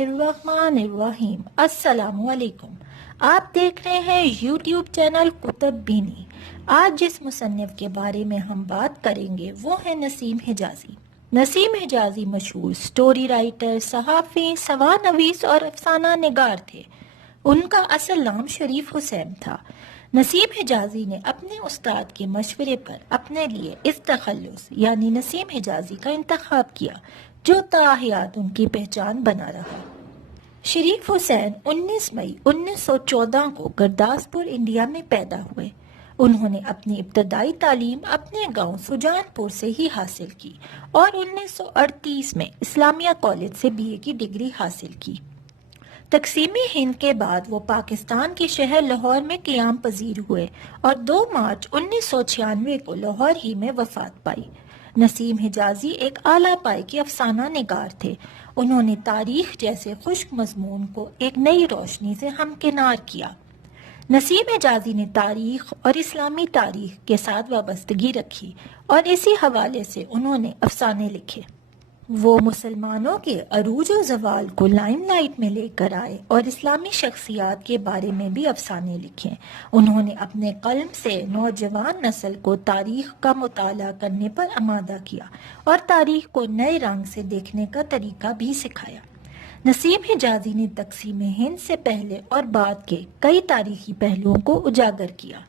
बिस्मिल्लाहिर्रहमानिर्रहीम। अस्सलाम वालेकुम। आप देख रहे हैं यूट्यूब चैनल कुतुब बीनी। आज जिस मुसन्निफ के बारे में हम बात करेंगे वो है नसीम हिजाजी। नसीम हिजाजी मशहूर स्टोरी राइटर, सहाफ़ी, सवानवीस और अफसाना निगार थे। उनका असल नाम शरीफ हुसैन था। नसीम हिजाजी ने अपने उस्ताद के मशवरे पर अपने लिए इस तखल्लुस यानी नसीम हिजाजी का इंतखाब किया जो ताहयात उनकी पहचान बना रहा। शरीफ हुसैन 19 मई 1914 को गुरदासपुर इंडिया में पैदा हुए। उन्होंने अपनी इब्तदाई तालीम अपने गांव सुजानपुर से ही हासिल की और 1938 में इस्लामिया कॉलेज से बीए की डिग्री हासिल की। तकसीमी हिंद के बाद वो पाकिस्तान के शहर लाहौर में क़याम पजीर हुए और 2 मार्च 1996 को लाहौर ही में वफात पाई। नसीम हिजाजी एक आला पाए के अफसाना निगार थे। उन्होंने तारीख जैसे खुश्क मजमून को एक नई रोशनी से हमकिनार किया। नसीम हिजाजी ने तारीख और इस्लामी तारीख के साथ वाबस्तगी रखी और इसी हवाले से उन्होंने अफसाने लिखे। वो मुसलमानों के अरूज और ज़वाल को लाइमलाइट में लेकर आए और इस्लामी शख्सियात के बारे में भी अफसाने लिखे। उन्होंने अपने कलम से नौजवान नस्ल को तारीख का मुताला करने पर आमादा किया और तारीख को नए रंग से देखने का तरीका भी सिखाया। नसीम हिजाजी ने तकसीम हिंद से पहले और बाद के कई तारीखी पहलुओं को उजागर किया।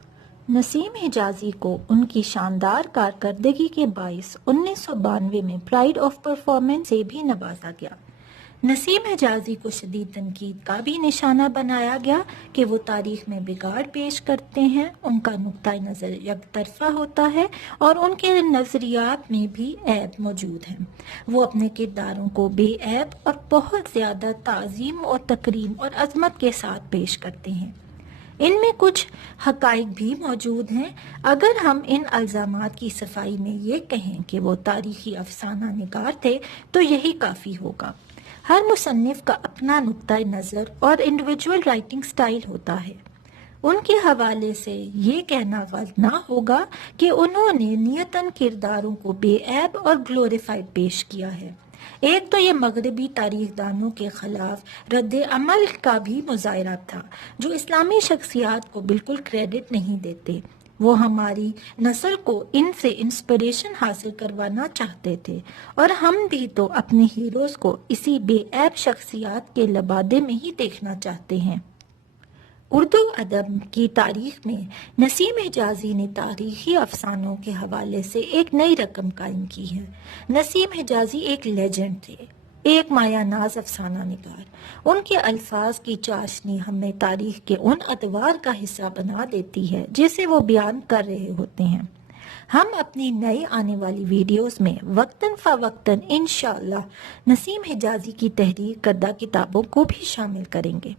नसीम हिजाजी को उनकी शानदार कारकर्दगी के बाइस 1992 में प्राइड ऑफ परफॉर्मेंस से भी नवाजा गया। नसीम हिजाजी को शदीद तनकीद का भी निशाना बनाया गया कि वो तारीख में बिगाड़ पेश करते हैं, उनका नुक्ता नज़र यकतरफा होता है और उनके नज़रियात में भी ऐब मौजूद हैं। वो अपने किरदारों को बेऐब और बहुत ज़्यादा ताज़ीम और तकरीम और अजमत के साथ पेश करते हैं। इनमें कुछ हकाइक भी मौजूद हैं। अगर हम इन अल्ज़ामात की सफाई में ये कहें कि वो तारीखी अफसाना निगार थे तो यही काफ़ी होगा। हर मुसन्निफ का अपना नुक्ता नज़र और इंडिविजुअल राइटिंग स्टाइल होता है। उनके हवाले से ये कहना गलत ना होगा कि उन्होंने नियतन किरदारों को बेऐब और ग्लोरीफाइड पेश किया है। एक तो ये मगरबी तारीखदानों के खिलाफ रद्द अमल का भी मुजाहरा था जो इस्लामी शख्सियात को बिल्कुल क्रेडिट नहीं देते। वो हमारी नस्ल को इनसे इंस्पिरेशन हासिल करवाना चाहते थे और हम भी तो अपने हीरोज को इसी बेऐब शख्सियात के लबादे में ही देखना चाहते हैं। उर्दू अदब की तारीख में नसीम हिजाजी ने तारीखी अफसानों के हवाले से एक नई रकम कायम की है। नसीम हिजाजी एक लेजेंड थे, एक मायानाज अफसाना निगार। उनके अल्फाज की चाशनी हमें तारीख के उन अतवार का हिस्सा बना देती है जिसे वो बयान कर रहे होते हैं। हम अपनी नई आने वाली वीडियोस में वक्तन फ़वक्तन इंशाअल्लाह नसीम हिजाजी की तहरीर करदा किताबों को भी शामिल करेंगे।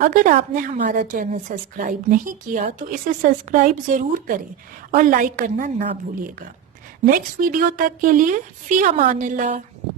अगर आपने हमारा चैनल सब्सक्राइब नहीं किया तो इसे सब्सक्राइब ज़रूर करें और लाइक करना ना भूलिएगा। नेक्स्ट वीडियो तक के लिए फ़ी अमानिल्लाह।